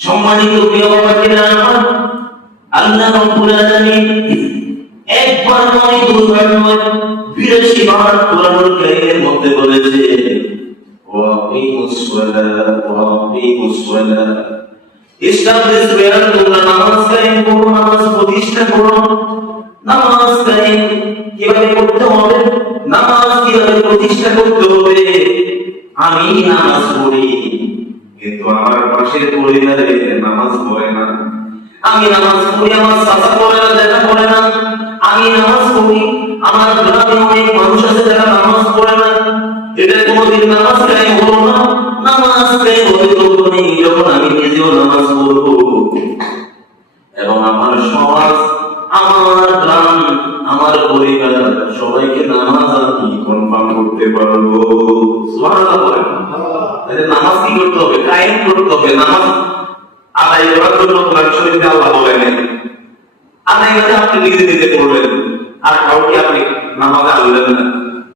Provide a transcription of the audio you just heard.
সম্মানিত প্রিয় বাবাজিরা আমার, আল্লাহ রাব্বুল আলামিন একবার নয় দুইবার নয় 82 বার কোরআনুল কারীমের মধ্যে বলেছে ওয়াকিমুস সালাহ ইস্তাবলিশ বেয়ার তোমরা নামাজ কায়েম করো, নামাজ প্রতিষ্ঠা করো। নামাজ কায়েম কিভাবে করতে হবে, নামাজ কিভাবে প্রতিষ্ঠা করতে হবে? আমি নামাজ পড়ি কিন্তু আমার পাশের পরিবারে নামাজ পড়ে না। আমি নামাজ পড়ি, আমার চাচা পড়ে না, দেখা পড়ে না। আমি নামাজ পড়ি, আমার গ্রামে অনেক মানুষ আছে যারা নামাজ পড়ে না। এটা কোনোদিন নামাজ কায়েম হলো না। নামাজ কায়েম হবে তখনই যখন আমি নিজেও নামাজ পড়বো এবং আমার সমাজ, আমার গ্রাম, আমার পরিবার সবাইকে নামাজ আমি কনফার্ম করতে পারবো। সুবহানাল্লাহ বলেন। তাহলে নামাজ কি করতে হবে? কায়েম করতে হবে। নামাজ আদায় করার জন্য কোরআন শরীফে আল্লাহ বলেন আদায় করে আপনি নিজে নিজে করবেন, আর কাউকে আপনি নামাজে আনলেন না।